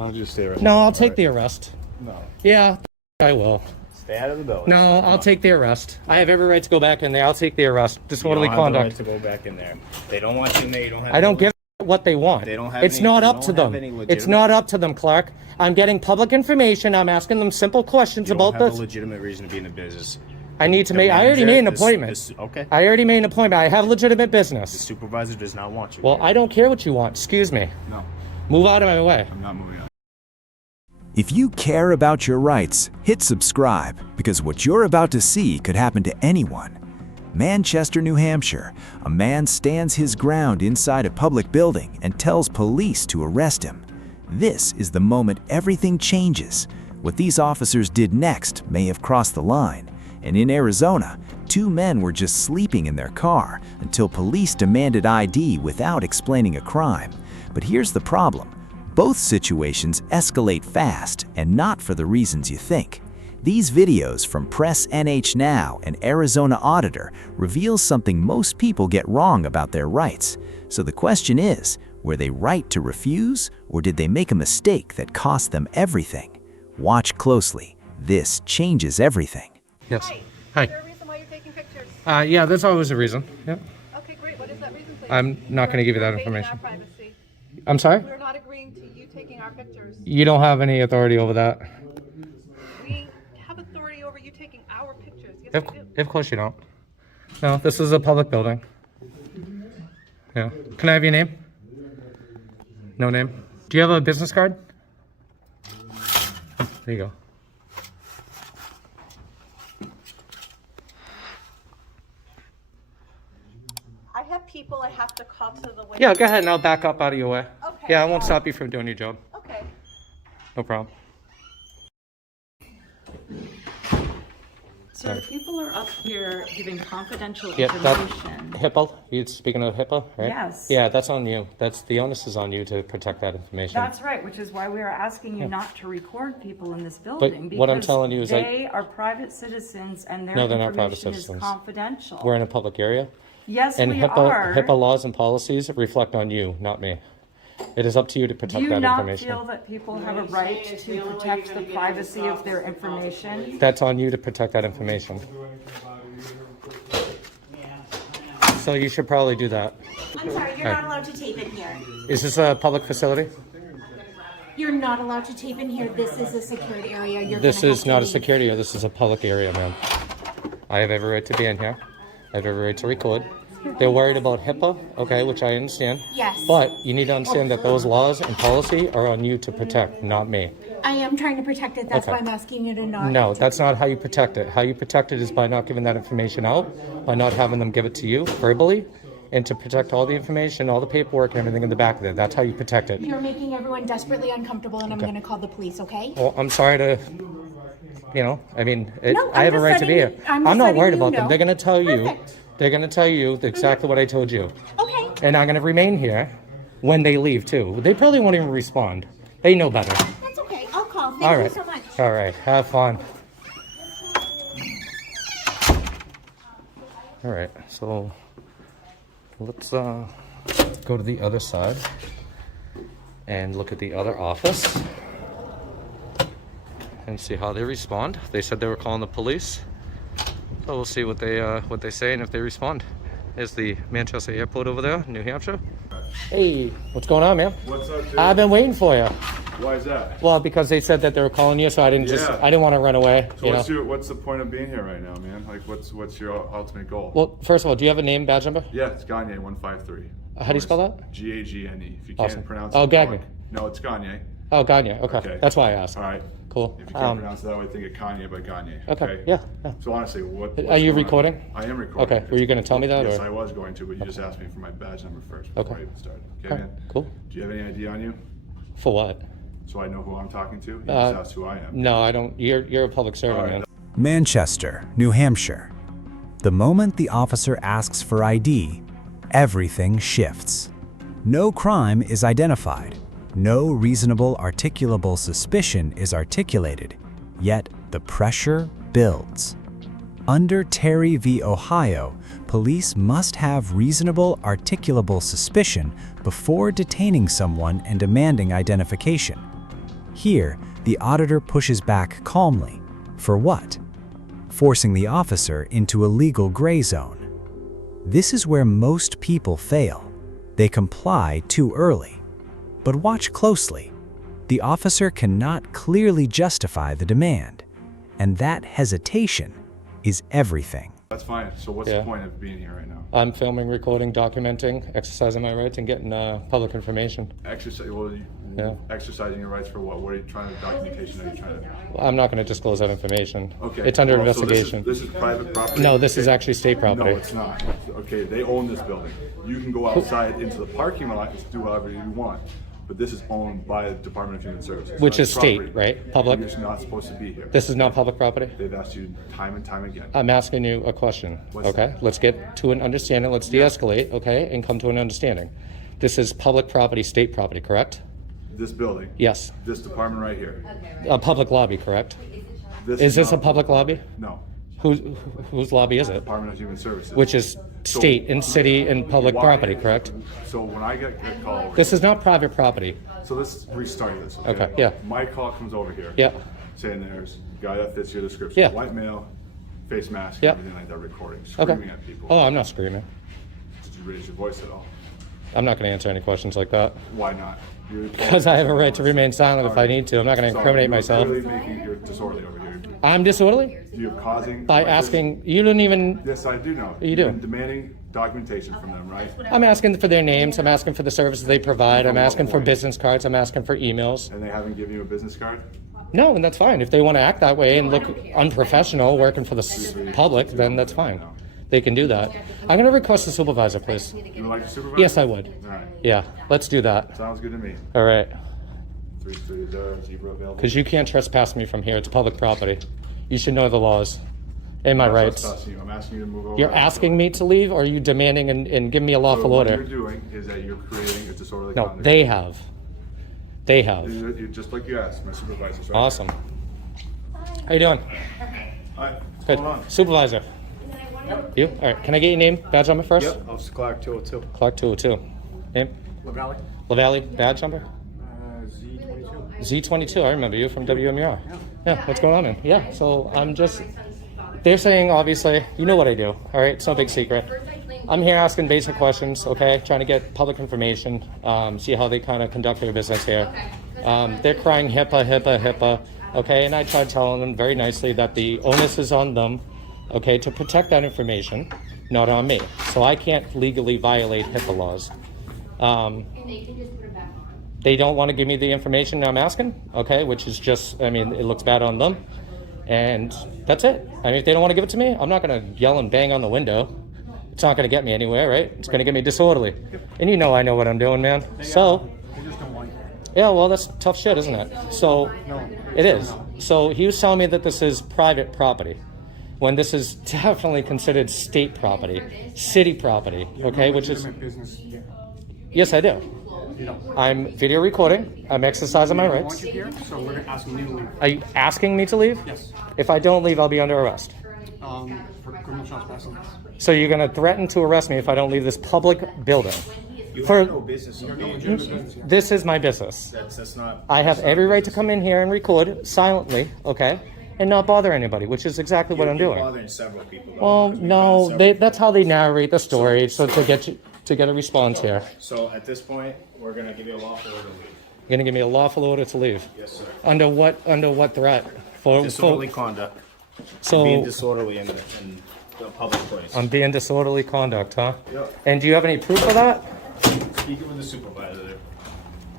Why don't you stay right No, now? I'll take the arrest. No. Yeah, I will. Stay out of the building. No, I'll take the arrest. I have every right to go back in there. I'll take the arrest. Disorderly conduct. You don't have the right to go back in there. They don't want you in there. You don't have. I don't give what they want. They don't have. It's not up to them. It's not up to them, Clark. I'm getting public information. I'm asking them simple questions about this. You don't have a legitimate reason to be in the business. I need to make. I already made an appointment. Okay. I already made an appointment. I have legitimate business. The supervisor does not want you. Well, I don't care what you want. Excuse me. No. Move out of my way. I'm not moving on. If you care about your rights, hit subscribe, because what you're about to see could happen to anyone. Manchester, New Hampshire, a man stands his ground inside a public building and tells police to arrest him. This is the moment everything changes. What these officers did next may have crossed the line. And in Arizona, 2 men were just sleeping in their car until police demanded ID without explaining a crime. But here's the problem. Both situations escalate fast, and not for the reasons you think. These videos from Press NH Now and Arizona Auditor reveal something most people get wrong about their rights. So the question is, were they right to refuse, or did they make a mistake that cost them everything? Watch closely. This changes everything. Yes. Hi. Is there a reason why you're taking pictures? Yeah, there's always a reason. Yeah. Okay, great. What is that reason, please? I'm not going to give you that We're invading information. our privacy. I'm sorry? We're not agreeing to you taking our pictures. You don't have any authority over that. We have authority over you taking our pictures. Yes, we do. Of course you don't. No, this is a public building. Yeah. Can I have your name? No name. Do you have a business card? There you go. I have people I have to call to the window. Yeah, go ahead and I'll back up out of your way. Okay. Yeah, I won't stop you from doing your job. Okay. No problem. So the people are up here giving confidential Yeah, that information. HIPAA. You speaking of HIPAA, right? Yes. Yeah, that's on you. That's the onus is on you to protect that information. That's right, which is why we are asking you not to record people in this But building. what I'm because telling you is they are private citizens and their No, they're not private information is citizens. confidential. We're in a public area, Yes, and we HIPAA are. HIPAA laws and policies reflect on you, not me. It is up to you to Do protect you that not information. feel that people have a right to protect the privacy of their information? That's on you to protect that information. So you should probably do that. I'm sorry, you're not allowed to tape in here. Is this a public facility? You're not allowed to tape in here. This is a secured area. You're This gonna is have not to a leave. security area. This is a public area, ma'am. I have every right to be in here. I have every right to record. They're worried about HIPAA, okay, which I understand. Yes. But you need to understand that those laws and policy are on you to protect, not me. I am trying to protect it. That's Okay. why I'm asking you to not. No, that's not how you protect it. How you protect it is by not giving that information out, by not having them give it to you verbally, and to protect all the information, all the paperwork, and everything in the back of it. That's how you protect it. You're making everyone desperately uncomfortable, and I'm going to call the police. Okay? Well, I'm sorry to, I mean, No, I have a I'm right just to be here. letting- I'm just not letting worried you about them. know. They're going to tell you. Perfect. They're going to tell you exactly what I told you. Okay. And I'm going to remain here when they leave, too. They probably won't even respond. They know better. That's okay. I'll call. Thank All you right. so much. All right. Have fun. All right. So let's go to the other side and look at the other office and see how they respond. They said they were calling the police. So we'll see what they say and if they respond. There's the Manchester airport over there, New Hampshire. Hey, what's going on, man? What's up, dude? I've been waiting for you. Why is that? Well, because they said that they were calling you, so I didn't Yeah. I didn't want to run away. So you know? what's the point of being here right now, man? Like, what's your ultimate goal? Well, first of all, do you have a name, badge number? Yeah, it's Gagne 153. How do you spell that? Gagne. If you Awesome. can't pronounce Oh, it, Gagne. No, it's Gagne. Oh, Gagne. Okay. Okay. That's why I asked. All right. Cool. If you can't pronounce it that way, think of Kanye, but Gagne. Okay. Yeah. So honestly, what's Are you going on? recording? I am recording. Okay. Were you going to tell me that? Yes, or? I was going to, but you just asked me for my badge number first before I even started. Okay, Okay, man? cool. Do you have any ID on you? For what? So I know who I'm talking to? You just asked who I am. No, I don't. You're a public servant, All right. man. Manchester, New Hampshire. The moment the officer asks for ID, everything shifts. No crime is identified. No reasonable articulable suspicion is articulated, yet the pressure builds. Under Terry v. Ohio, police must have reasonable articulable suspicion before detaining someone and demanding identification. Here, the auditor pushes back calmly. For what? Forcing the officer into a legal gray zone. This is where most people fail. They comply too early. But watch closely. The officer cannot clearly justify the demand, and that hesitation is everything. That's fine. So what's the point of being here right now? I'm filming, recording, documenting, exercising my rights, and getting public information. Exercising your rights for what? What are you trying to, documentation are you trying to? I'm not going to disclose that information. Okay. It's under So investigation. this is private property? No, this is actually state property. No, it's not. Okay, they own this building. You can go outside into the parking lot and do whatever you want. But this is owned by the Department of Human Services. It's Which not is state, property. right? Public? You're just not supposed to be here. This is not public property? They've asked you time and time again. I'm asking you a question, What's okay? that? Let's get to an understanding. Let's de-escalate, okay? And come to an understanding. This is public property, state property, correct? This building. Yes. This department right here. A public lobby, correct? This Is this a not- public lobby? No. Whose lobby is it? Department of Human Services. Which is state and city and public Why- property, correct? So when I get a call, This is not private property. so let's restart this. Okay, yeah. My call comes over here. Yeah. Saying there's a guy that fits your description. Yeah. White male, face mask, Yeah. everything like that, recording, Okay. screaming at people. Oh, I'm not screaming. Did you raise your voice at all? I'm not going to answer any questions like that. Why not? Because I have a right to remain silent if I need to. I'm not going to incriminate myself. You're disorderly over here. I'm disorderly? You're causing. By asking, you don't even, Yes, I do know. You do. You've been demanding documentation from them, right? I'm asking for their names, I'm asking for the services they provide, I'm asking for business cards, I'm asking for emails. And they haven't given you a business card? No, and that's fine. If they want to act that way and look unprofessional working for the public, then that's fine. They can do that. I'm going to request a supervisor, please. You would like to supervise? Yes, I would. All right. Yeah, let's do that. Sounds good to me. All right. 330 zebra available. Because you can't trespass me from here. It's public property. You should know the laws and my I'm not rights. trespassing you. I'm asking you to move over. You're asking me to leave, or are you demanding and giving me a So lawful what order? you're doing is that you're creating a disorderly No, conduct. they have. They have. You're just like you asked, my supervisor's right. Awesome. How you doing? Hi. Good. Hold on. Supervisor. You? All right. Can I get your name, badge number first? Yep, Officer Clark, 202. Clark 202. Name? Legality? LaValle, badge number? Z22. Z22. I remember you from WMUR. Yeah. What's going on, man? Yeah. So I'm just. They're saying, obviously, you know what I do. All right. It's no big secret. I'm here asking basic questions, okay? Trying to get public information, see how they kind of conduct their business here. They're crying HIPAA, HIPAA, HIPAA, okay? And I tried telling them very nicely that the onus is on them, okay, to protect that information, not on me. So I can't legally violate HIPAA laws. They don't want to give me the information I'm asking, okay, which is just, I mean, it looks bad on them. And that's it. I mean, if they don't want to give it to me, I'm not going to yell and bang on the window. It's not going to get me anywhere, right? It's going to get me disorderly. And you know I know what I'm doing, man. So, yeah, well, that's tough shit, isn't it? So, it is. So he was telling me that this is private property, when this is definitely considered state property, city property, okay, which is... Business. Yes, I do. I'm video recording. I'm exercising my I want rights. you here, so we're asking you to leave. Are you asking me to leave? Yes. If I don't leave, I'll be under arrest. For criminal trespassing. So you're going to threaten to arrest me if I don't leave this public building? You For- have no business on being here. This is my business. That's not. I have every right to come in here and record silently, okay, and not bother anybody, which is exactly what I'm You're doing. bothering several people. though, Well, because we've no, gotten they, several that's how they narrate the story, so So- to get a response here. So at this point, we're gonna give you a lawful order to leave. You're gonna give me a lawful order to leave. Yes, sir. Under what threat? For Disorderly conduct. so Being disorderly in the public place. I'm being disorderly conduct, huh? Yep. And do you have any proof of that? Speaking with the supervisor there.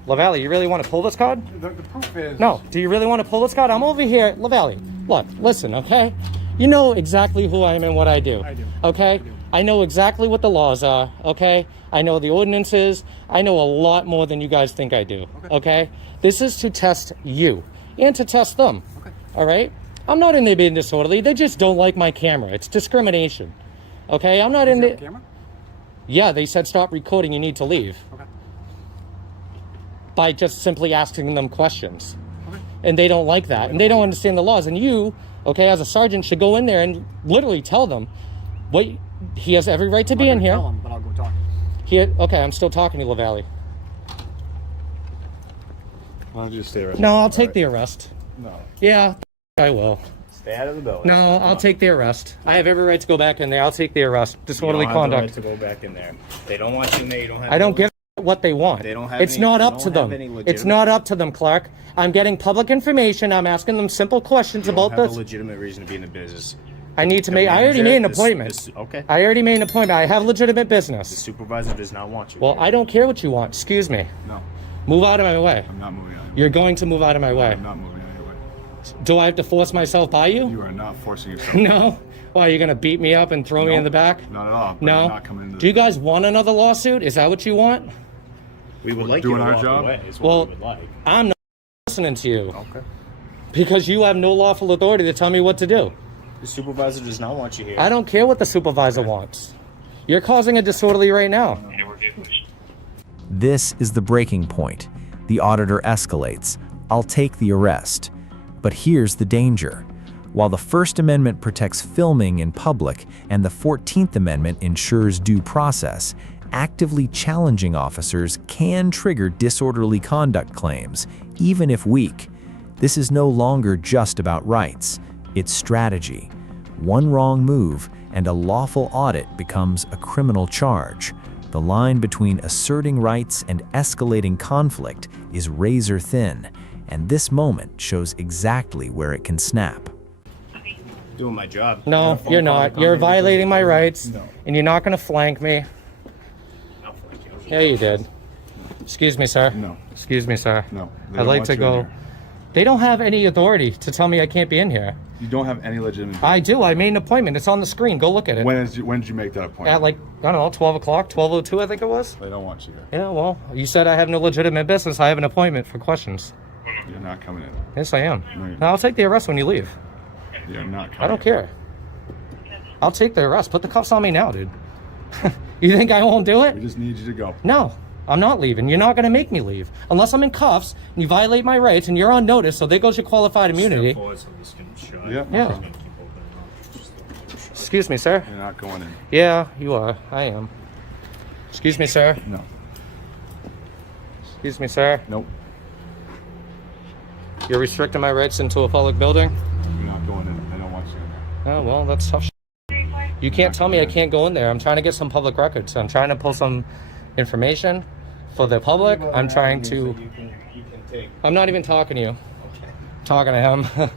LaValle, you really want to pull this card? The proof is... No. Do you really want to pull this card? I'm over here. LaValle, look, listen, okay? You know exactly who I am and what I do. I do. Okay? I know exactly what the laws are, okay? I know the ordinances. I know a lot more than you guys think I do, okay? This is to test you and to test them, all right? I'm not in there being disorderly. They just don't like my camera. It's discrimination, okay? I'm not in there. Camera? Yeah, they said stop recording, you need to leave. Okay. By just simply asking them questions. And they don't like that. And they don't understand the laws. And you, okay, as a sergeant, should go in there and literally tell them, wait, he has every right to be in here. Tell him, but I'll go talk. Okay, I'm still talking to LaValle. Why don't you just stay right No, I'll take the arrest. No. Yeah, I will. Stay out of the building. No, I'll take the arrest. I have every right to go back in there. I'll take the arrest. Disorderly You don't have the conduct. right to go back in there. They don't want you in there. You don't have. I don't give a what they want. They don't have it's any- not you up don't to have them. any It's legitimate- not up to them, Clark. I'm getting public information. I'm asking them simple questions You don't about have this. a legitimate reason to be in the business. I need to The make. I already manager- made an this- appointment. this- okay. I already made an appointment. I have legitimate The business. supervisor does not want you. Well, here. I don't care what you want. Excuse me. No. Move out of my way. I'm not moving anywhere. You're going to move out of my way. I'm not moving anywhere. Do I have to force myself by you? You are not forcing yourself. No. Why, you're gonna beat me up and throw me in No, the back? Not at all. but No. I'm not coming into Do you guys want another lawsuit? Is that what you want? We would We're like doing you to our walk job? away. Is what Well, we would like. I'm not listening to you Okay. because you have no lawful authority to tell me what to do. The supervisor does not want you here. I don't care what the supervisor wants. You're causing a disorderly right now. This is the breaking point. The auditor escalates. I'll take the arrest. But here's the danger. While the First Amendment protects filming in public and the 14th Amendment ensures due process, actively challenging officers can trigger disorderly conduct claims, even if weak. This is no longer just about rights. It's strategy. One wrong move and a lawful audit becomes a criminal charge. The line between asserting rights and escalating conflict is razor thin, and this moment shows exactly where it can snap. Doing my job. No, you're not. You're violating my rights, and you're not gonna flank me. Yeah, you did. Excuse me, sir. No. Excuse me, sir. No. They I'd don't like want to you in go. here. They don't have any authority to tell me I can't be in here. You don't have any legitimate. I do. I made an appointment. It's on the screen. Go look at it. When did you make that appointment? At like, I don't know, 12 o'clock, 12:02, I think it was. They don't want you here. Yeah, well, you said I have no legitimate business. I have an appointment for questions. You're not coming in. Yes, I am. No, you're Now, I'll take the arrest when you leave. You're not coming. I don't care. I'll take the arrest. Put the cuffs on me now, dude. You think I won't do it? We just need you to go. No, I'm not leaving. You're not going to make me leave. Unless I'm in cuffs and you violate my rights and you're on notice, so there goes your qualified immunity. Yeah. Yeah. Excuse me, sir. You're not going in. Yeah, you are. I am. Excuse me, sir. No. Excuse me, sir. Nope. You're restricting my rights into a public building? You're not going in. I don't want you in there. Oh, well, that's tough. You can't tell me I can't go in there. I'm trying to get some public records. I'm trying to pull some information for the public. I'm trying to... You can take. I'm not even talking to you. Talking to him.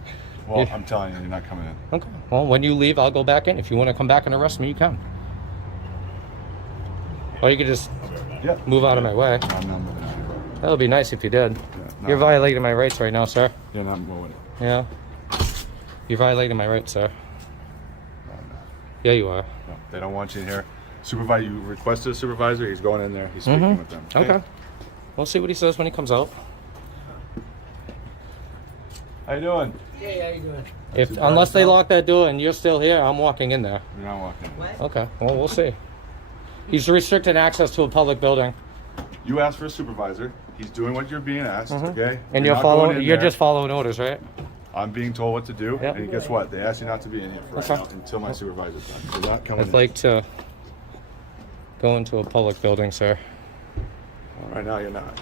Well, Yeah. I'm telling you, you're not coming in. Okay. Well, when you leave, I'll go back in. If you want to come back and arrest me, you can. Or you could just Yeah. move out of my way. I'm not moving anywhere. That would be nice if you did. no. You're violating my rights right now, sir. You're not moving. Yeah. You're violating my rights, sir. Yeah, you are. No, they don't want you in here. Supervisor, you requested a supervisor. He's going in there. He's speaking with them. Okay. We'll see what he says when he comes out. How you doing? If unless they lock that door and you're still here, I'm walking in there. You're not walking. Okay. Well, we'll see. He's restricted access to a public building, You asked for a supervisor. He's doing what you're being asked. Okay. and you're not going following. in You're there. just following orders, right? I'm being told what to do. Yep. And guess what? They asked you not to be in here for right Okay. now until my supervisor's done. You're not coming I'd in. like to go into a public building, sir. Right now, you're not.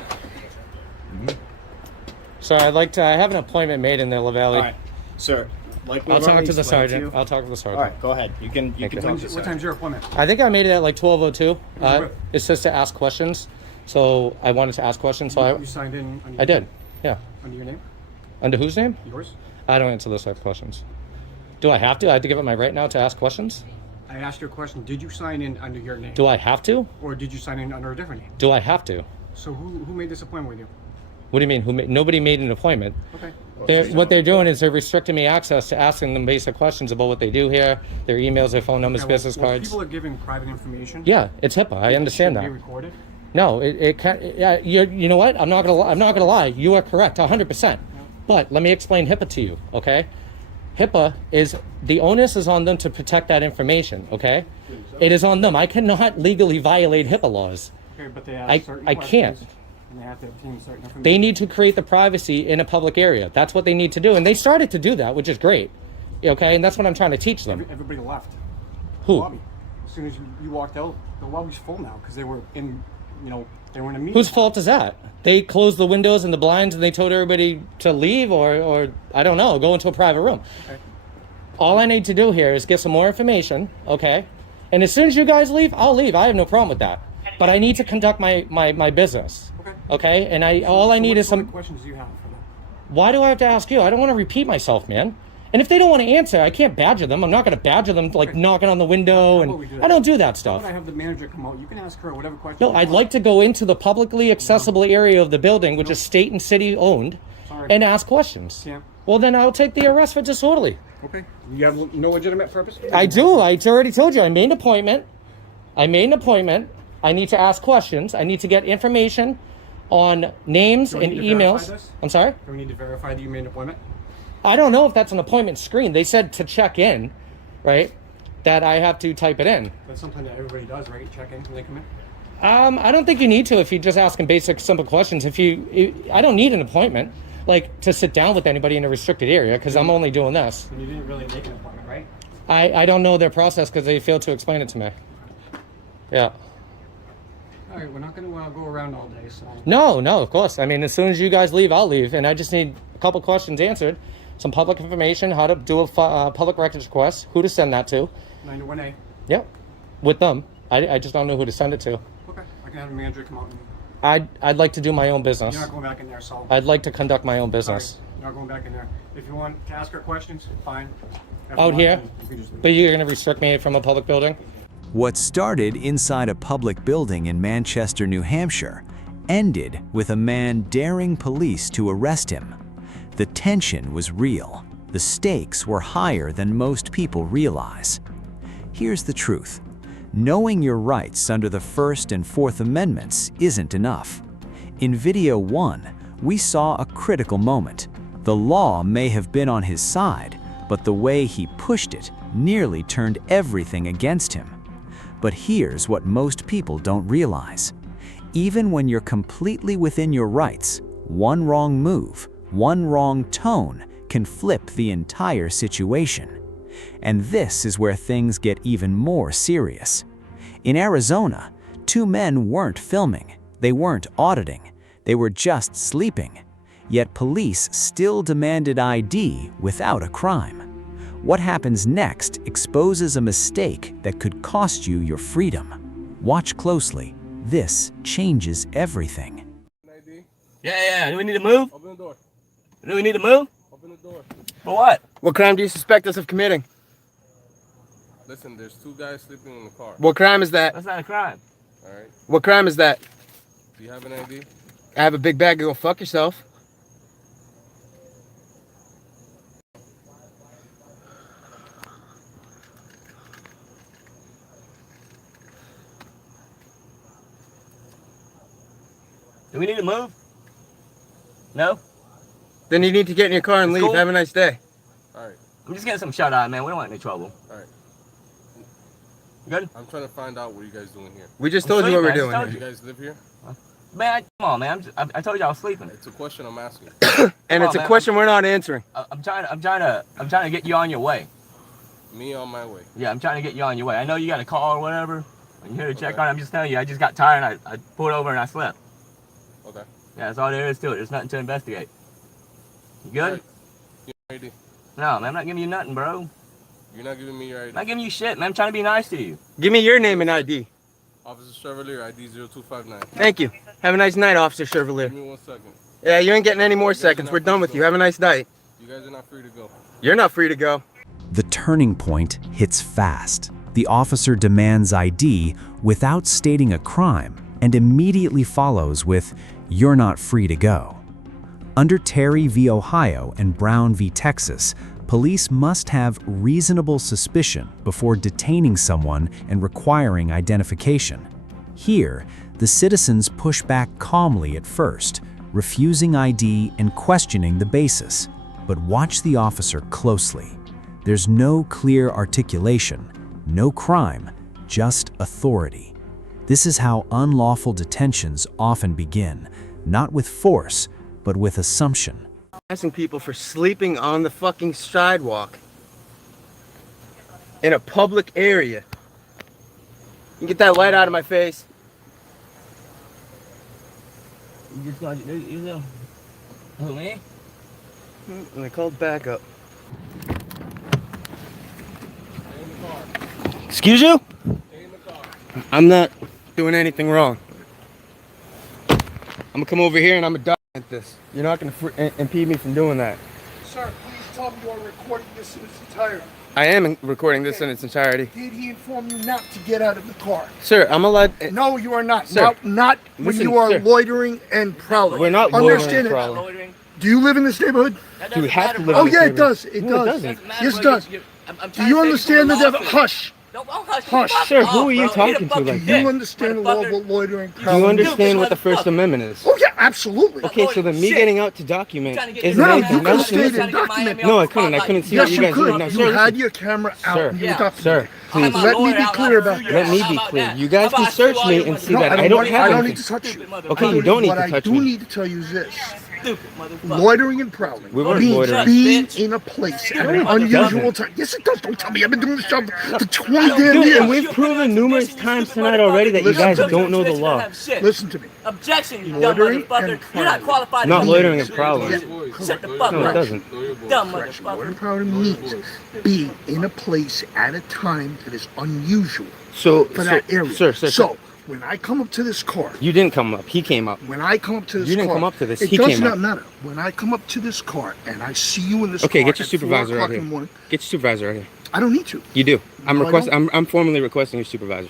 Sir, I'd like to. I have an appointment made in the La Valley. All right, sir. Like I'll we've talk already to the explained sergeant. you- I'll talk to the sergeant. All right, go ahead. You can you. talk to the What sergeant. time's your appointment? I think I made it at like 12:02. Right. It's just to ask questions. So I wanted to ask questions. So You signed in under I did. Yeah. under your name? Under whose name? Yours? I don't answer those type of questions. Do I have to? I have to give up my right now to ask questions? I asked you a question. Did you sign in under your name? Do I have to? Or did you sign in under a different name? Do I have to? So who made this appointment with you? What do you mean? Nobody made an appointment. Okay. What they're doing is they're restricting me access to asking them basic questions about what they do here, their emails, their phone numbers, Okay, well, business well, cards. People are giving private information. Yeah, it's HIPAA. I understand Should that. be recorded. No, it can't. Yeah, you know what? I'm not gonna lie. You are correct, 100%. But let me explain HIPAA to you, okay? HIPAA is the onus is on them to protect that information, okay? It is on them. I cannot legally violate HIPAA laws. Okay, but they I- ask certain I can't. questions, and they have to obtain certain information. They need to create the privacy in a public area. That's what they need to do, and they started to do that, which is great, okay? And that's what I'm trying to teach them. Everybody left. Who? The lobby. As soon as you walked out, the lobby's full now because they were in, They were in a meeting. Whose fault is that? They closed the windows and the blinds and they told everybody to leave or I don't know, go into a private room. Okay. All I need to do here is get some more information, okay? And as soon as you guys leave, I'll leave. I have no problem with that. But I need to conduct my business. Okay. Okay? And all I need is What some... questions do you have for them? Why do I have to ask you? I don't want to repeat myself, man. And if they don't want to answer, I can't badger them. I'm not going to badger them like knocking on the window, How about we do and that? I don't do that How stuff. about I have the manager come out? You can ask her whatever question. No, you I'd want. like to go into the publicly accessible area of the building, which is state and city owned, Sorry. and ask questions. Yeah. Well, then I'll take the arrest for disorderly. Okay. You have no legitimate purpose? I do. I already told you. I made an appointment. I need to ask questions. I need to get information on names Do we and need to verify emails. this? I'm sorry? Do we need to verify that you made an appointment? I don't know if that's an appointment screen. They said to check in, right? That I have to type it in. That's something that everybody does, right? Check in when they come in. I don't think you need to if you just ask them basic, simple questions. I don't need an appointment, like to sit down with anybody in a restricted area because I'm only doing this. And you didn't really make an appointment, right? I don't know their process because they failed to explain it to me. Yeah. All right, we're not going to go around all day, so. No, of course. I mean, as soon as you guys leave, I'll leave, and I just need a couple questions answered, some public information, how to do a public records request, who to send that to. 91A. Yep, with them. I just don't know who to send it to. Okay. I can have the manager come out and I'd like to do my own business. you're not going back in there, so. I'd like to conduct my own Sorry, business. you're not going back in there. If you want to ask her questions, fine. If Out not, here? then you can just leave. But you're going to restrict me from a public building? What started inside a public building in Manchester, New Hampshire, ended with a man daring police to arrest him. The tension was real. The stakes were higher than most people realize. Here's the truth. Knowing your rights under the First and Fourth Amendments isn't enough. In video 1, we saw a critical moment. The law may have been on his side, but the way he pushed it nearly turned everything against him. But here's what most people don't realize. Even when you're completely within your rights, one wrong move, one wrong tone can flip the entire situation. And this is where things get even more serious. In Arizona, 2 men weren't filming, they weren't auditing, they were just sleeping. Yet police still demanded ID without a crime. What happens next exposes a mistake that could cost you your freedom. Watch closely. This changes everything. Yeah. Do we need to move? Open the door. Do we need to move? Open the door. For what? What crime do you suspect us of committing? Listen, there's 2 guys sleeping in the car. What crime is that? That's not a crime. All right. What crime is that? Do you have an ID? I have a big bag. Go fuck yourself. Do we need to move? No? Then you need to get in your car and It's leave. cool. Have a nice day. All right. I'm just getting some shut eye, man. We don't want any trouble. All right. You good? I'm trying to find out what you guys doing here. We just I'm told you what we're sleeping. I doing just You here. guys live here? Man, come on, man. I told you I was sleeping. It's a question I'm asking. And it's a man. question we're not answering. I'm trying to get you on your way. Me on my way. Yeah, I'm trying to get you on your way. I know you got a call or whatever. And you're here to check Okay. on it. I'm just telling you, I just got tired and I pulled over and I slept. Okay. Yeah, that's all there is to it. There's nothing to investigate. You good? All right. You have ID? No, man, I'm not giving you nothing, bro. You're not giving me your ID. I'm not giving you shit, man. I'm trying to be nice to you. Give me your name and ID. Officer Chevalier, ID 0259. Thank you. Have a nice night, Officer Chevalier. Give me 1 second. Yeah, you ain't getting any more seconds. We're done with you. Have a nice night. You guys are not free to go. You're not free to go. The turning point hits fast. The officer demands ID without stating a crime and immediately follows with, "You're not free to go." Under Terry v. Ohio and Brown v. Texas, police must have reasonable suspicion before detaining someone and requiring identification. Here, the citizens push back calmly at first, refusing ID and questioning the basis. But watch the officer closely. There's no clear articulation, no crime, just authority. This is how unlawful detentions often begin, not with force, but with assumption. Asking people for sleeping on the fucking sidewalk in a public area. You get that light out of my face. You just gonna you know. Who, me? And I called backup. Excuse you? I'm not doing anything wrong. I'm gonna come over here and I'm gonna document this. You're not gonna impede me from doing that. Sir, please tell me you are recording this in its entirety. I am recording this in its entirety. Did he inform you not to get out of the car? Sir, I'm allowed. No, you are not. Sir, not when listen, you are sir. loitering and prowling. We're not loitering Understand and it? prowling. Do you live in this neighborhood? Do we have to live Oh in this yeah, it neighborhood? does. It No, does. it doesn't. Yes, it does. Do you understand the definition? Hush. Hush. Sir, who are you talking to like Do that? you understand the law of loitering and Do prowling? you understand what the First Amendment is? Oh yeah, absolutely. Okay, so then me getting out to document is No, anything. you could have stayed and documented. No, I couldn't. I couldn't see Yes, what you you guys were doing. could. No, You sir, had listen. your camera out Sir, and you were documenting. sir, please. Let me be clear about that. Let me be clear. You guys can search me and see No, that I don't have I don't anything. need to touch you. Okay, you don't need What to I touch do me. need to tell you is this. Loitering and prowling We weren't means loitering. being in a place at an unusual time. Yes, it does. Don't tell me. I've been doing this job for 20 damn Dude, and years. we've proven numerous times tonight already that you guys don't know the law. Listen to me. Objection, you dumb Loitering motherfucker. and You're not prowling. qualified Not to loitering read. and prowling. Shut the fuck No, it up. doesn't. Dumb Loitering motherfucker. and prowling means being in a place at a time that is unusual So, for that area. sir, So, when I come up to this car, you didn't come up. He came up. when I come up to this car, You didn't come up to this. It He does came not up. matter. When I come up to this car and I see you in this Okay, car get your at 4 supervisor o'clock right in the here. morning, Get your supervisor right here. I don't need to. You do. I'm No, I requesting. don't. I'm formally requesting your supervisor.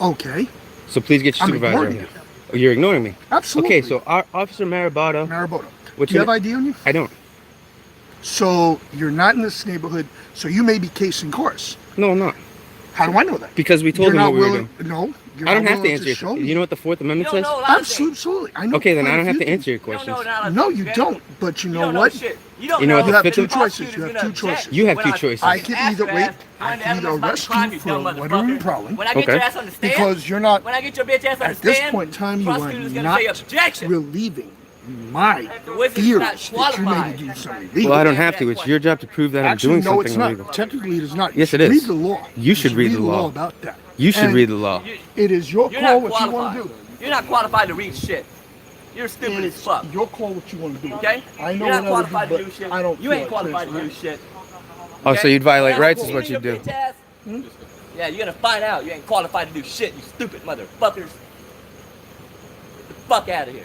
Okay, So please get your I'm supervisor right ignoring here. you. Oh, you're ignoring me. Absolutely. Okay, so our Officer Maribato. Mariboto. What's Do you your have ID on you? I don't. So you're not in this neighborhood, so you may be casing cars. No, I'm not. How do I know that? Because we told You're him not what we were willing. doing. No, you're I don't not have to willing answer your show question. me. You know what the Fourth Amendment says? Absolutely. I know. Okay, then I quite don't a have to few answer your things. questions. No, you don't. But you know what? You know what You the have Fifth two Am- choices. You have two choices. You have two choices. I can either wait. I can either arrest you for loitering and prowling. When I get your ass on the stand, Because you're not. when I get your bitch ass on the At this stand, point in time, you are prosecutor's gonna not say objection. relieving my witness is fears not that you may qualified. be doing something illegal. Well, I don't have to. It's your job to prove that Actually, I'm doing no, it's something not. illegal. Technically, it is not. Yes, You it should is. Read the law. You should read the law. about that. You should And read the law. It is your You're call not what you want qualified. to do. You're not qualified to read shit. You're stupid And as it's fuck. your call what you want to do. Okay? I know You're not what I would qualified do, to do but shit. I don't You feel ain't like qualified to do transferring. shit. Oh, Okay? so you'd violate That's rights cool. is what you do. Bitch ass. Yeah, you're gonna find out you ain't qualified to do shit, you stupid motherfuckers. Get the fuck out of here.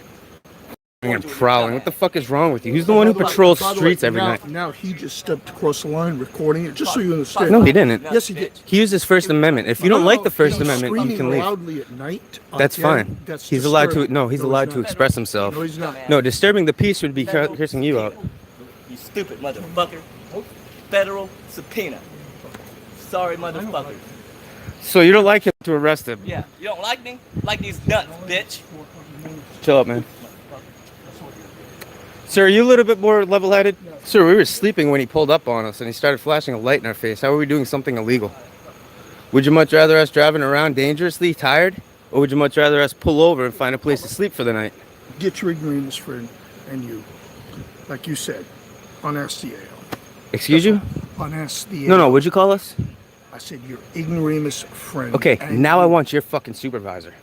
And prowling. What the fuck is wrong with you? Who's the one who patrols By the way, streets every now, night? Now he just stepped across the line recording it, just so you understand. No, he didn't. Yes, he did. He used his First Amendment. If you don't like the First He's Amendment, you screaming can leave. loudly at night. That's again, fine. that's He's allowed to. disturbing. No, he's allowed to not. express himself. No, he's not. No, disturbing the peace would be cursing you out. You stupid motherfucker. Federal subpoena. Sorry motherfucker. So you don't like him to arrest him? Yeah, you don't like me? Like these nuts, bitch. Chill up, man. Sir, are you a little bit more level-headed? Sir, we were sleeping when he pulled up on us and he started flashing a light in our face. How are we doing something illegal? Would you much rather us driving around dangerously, tired? Or would you much rather us pull over and find a place to sleep for the night? Get your ignoramus, friend, and you, like you said, on SDAO. Excuse you? On SDAO. No, what'd you call us? I said your ignoramus friend. Okay, and now I you. want your fucking supervisor.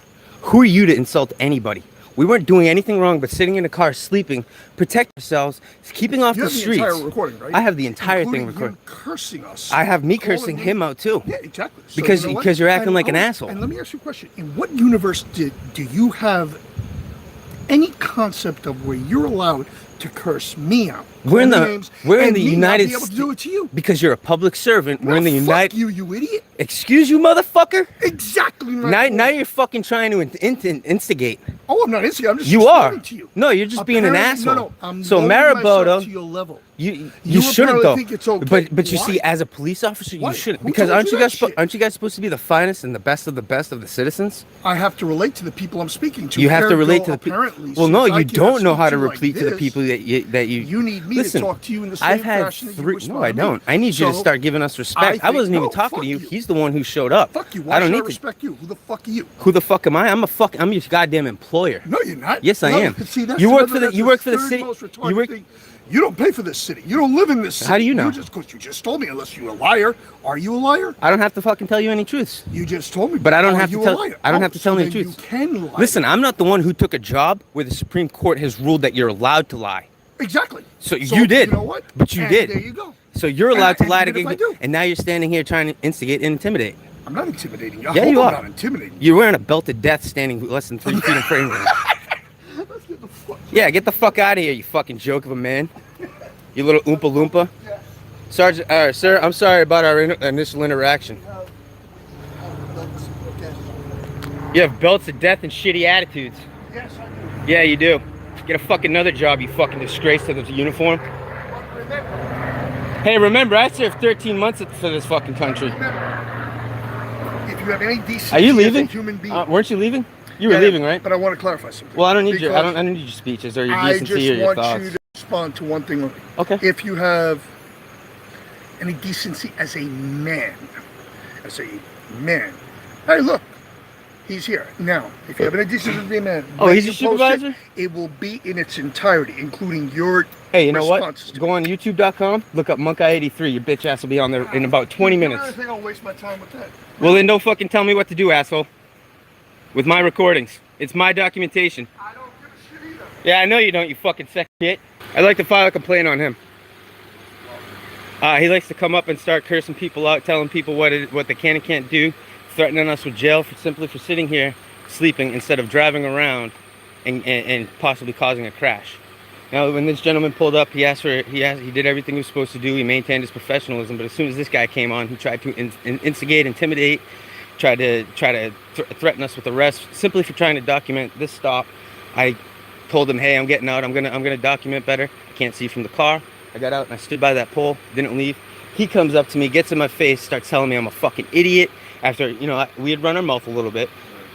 Who are you to insult anybody? We weren't doing anything wrong but sitting in the car, sleeping, protect ourselves, keeping off You the have the streets. entire recording, right? I have the entire Including thing recorded. you cursing us. I have me calling cursing me- him out too. Yeah, exactly. So Because- you know what? because you're acting And- like an oh, asshole. And let me ask you a question. In what universe do you have any concept of where you're allowed to curse me out? We're in call me the names, we're in and the me not United be able to do it to you. because you're a public servant. We're in the Well, United. Fuck you, you idiot. Excuse you, motherfucker. Exactly. Not Now you're fucking trying to instigate. Oh, I'm not instigating. I'm just You are. responding to you. No, you're just being an Apparently- asshole. No, I'm so lowering myself Mariboto, to your level. you You shouldn't apparently though. think it's okay. But you Why? see, as a police officer, Why? you shouldn't Who because told aren't you you guys that shit? aren't you guys supposed to be the finest and the best of the citizens? I have to relate to the people I'm speaking to. You have to Ergo, relate to the people. apparently, Well, no, since I you cannot don't know speak how to you like repeat to the this, people that you. You need me listen, to talk to you in the same I've had fashion that you three. respond No, I to me. don't. I need you to So, start giving us respect. I think- wasn't even no, talking fuck to you. you. He's the one who showed up. Fuck you. Why I don't should need I to. respect you? Who the fuck are you? Who the fuck am I? I'm your goddamn employee. employer. No, you're not. Yes, I No, am. See, that's You work another- for the that's you work for the third city. most retarded You work. thing. You don't pay for this city. You don't live in this city. How do you know? Because you just told me. Unless you're a liar. Are you a liar? I don't have to fucking tell you any truths. You just told me. But I don't Are have to you a tell. liar? I don't Oh, have to tell so any then truths. You can lie. Listen, I'm not the one who took a job where the Supreme Court has ruled that you're allowed to lie. Exactly. So you did. You know what? But you And did. There you go. So you're allowed to And lie to even if I get. do. And now you're standing here trying to instigate and intimidate. I'm not intimidating you. I Yeah, hope you I'm are. not intimidating you. You're wearing a belt of death, standing less than 3 feet in frame of me. Let's get the fuck. Yeah, get the fuck out of here, you fucking joke of a man. You little Oompa Loompa. Sergeant, sir, I'm sorry about our initial interaction. You have belts of death and shitty attitudes. Yes, I do. Yeah, you do. Get a fucking another job, you fucking disgrace to the uniform. Hey, remember, I served 13 months for this fucking country. If you have any decency Are you as leaving? a human being, Weren't you leaving? You were Yeah, leaving, right? But I want to clarify something. Well, I don't need your, I Because don't need your speeches or your I decency just or your want thoughts. you to respond to one thing. Okay. If you have any decency as a man, hey, look, he's here. Now, if you have any decency as a man, Oh, when he's you your post it, supervisor? It will be in its entirety, including your Hey, you know what? responses to Go on YouTube.com, look up Monk83. Your bitch ass will be on there in about 20 it. I minutes. don't think I'll waste my time with that. Well, then don't fucking tell me what to do, asshole. With my recordings. It's my documentation. I don't give a shit either. Yeah, I know you don't, you fucking sack shit. I'd like to file a complaint on him. He likes to come up and start cursing people out, telling people what they can and can't do, threatening us with jail simply for sitting here sleeping instead of driving around and possibly causing a crash. Now, when this gentleman pulled up, he did everything he was supposed to do. He maintained his professionalism, but as soon as this guy came on, he tried to instigate, intimidate, tried to threaten us with arrest simply for trying to document this stop. I told him, hey, I'm getting out. I'm gonna document better. I can't see from the car. I got out and I stood by that pole, didn't leave. He comes up to me, gets in my face, starts telling me I'm a fucking idiot. After, you know, we had run our mouth a little bit.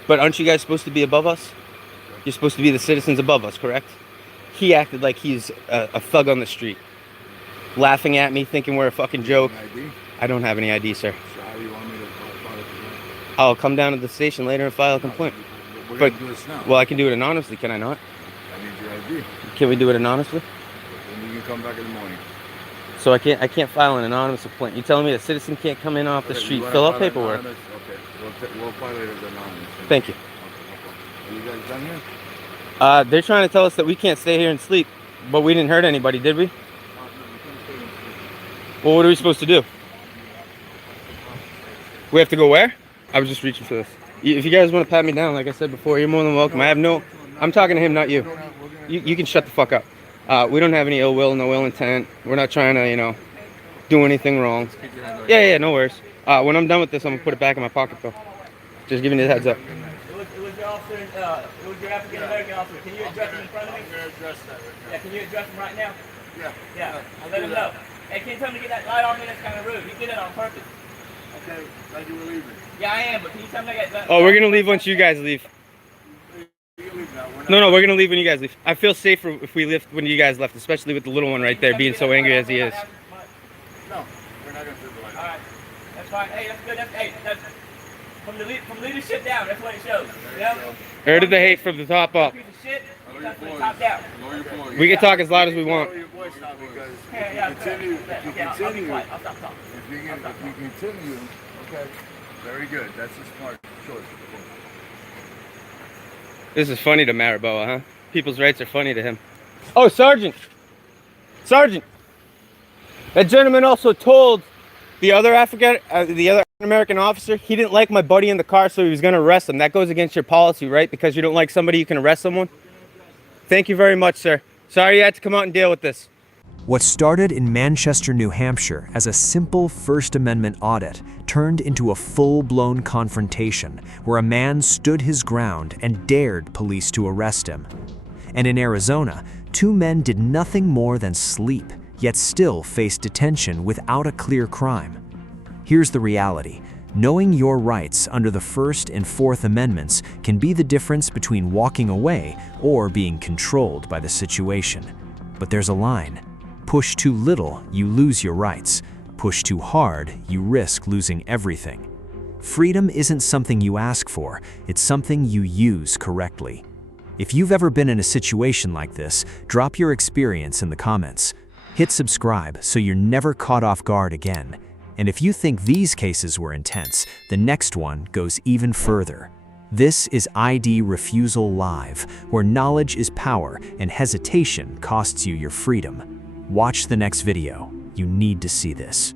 But aren't you guys supposed to be above us? You're supposed to be the citizens above us, correct? He acted like he's a thug on the street, laughing at me, thinking we're a fucking joke. I don't have any ID, sir. So how do you want me to file a complaint? I'll come down to the station later and file a complaint. We're But, gonna do this now. well, I can do it anonymously, can I not? I need your ID. Can we do it anonymously? Then you can come back in the morning. So I can't file an anonymous complaint. You telling me a citizen can't come in off the Okay, street, you wanna fill out file it paperwork? anonymous? Okay, we'll file it as anonymous. Thank you. Okay, no problem. Are you guys done here? They're trying to tell us that we can't stay here and sleep, but we didn't hurt anybody, did we? Well, what are we supposed to do? We have to go where? I was just reaching for this. If you guys want to pat me down, like I said before, you're more than welcome. I'm talking to him, not you. You can shut the fuck up. We don't have any ill will, no ill intent. We're not trying to, you know, do anything wrong. Yeah, no worries. When I'm done with this, I'm gonna put it back in my pocket, though. Just giving you the heads up. It was your officer, it was your African American officer. Can you address him in front of me? Yeah, can you address him right now? Yeah, let him know. Hey, can you tell him to get that light on me? That's kind of rude. He did it on purpose. Okay, thank you for leaving. Yeah, I am, but can you tell me to get that? Oh, we're gonna leave once you guys leave. No, we're gonna leave when you guys leave. I feel safer if we left when you guys left, especially with the little one right there being so angry as he is. No, we're not gonna do the light. All right, that's fine. Hey, that's good. That's from leadership down. That's what it shows. Yeah. Heard of the hate from the top up. Piece of shit. That's from the top down. We can talk as loud as we want. Lower your voice now because Yeah, if you I'll be quiet. I'll stop talking. if you continue, okay, very good. That's a smart choice. This is funny to Mariboa, huh? People's rights are funny to him. Oh, Sergeant! Sergeant! That gentleman also told the other American officer he didn't like my buddy in the car, so he was going to arrest him. That goes against your policy, right? Because you don't like somebody, you can arrest someone? Thank you very much, sir. Sorry you had to come out and deal with this. What started in Manchester, New Hampshire as a simple First Amendment audit turned into a full-blown confrontation where a man stood his ground and dared police to arrest him. And in Arizona, 2 men did nothing more than sleep, yet still faced detention without a clear crime. Here's the reality. Knowing your rights under the First and Fourth Amendments can be the difference between walking away or being controlled by the situation. But there's a line. Push too little, you lose your rights. Push too hard, you risk losing everything. Freedom isn't something you ask for, it's something you use correctly. If you've ever been in a situation like this, drop your experience in the comments. Hit subscribe so you're never caught off guard again. And if you think these cases were intense, the next one goes even further. This is ID Refusal Live, where knowledge is power and hesitation costs you your freedom. Watch the next video. You need to see this.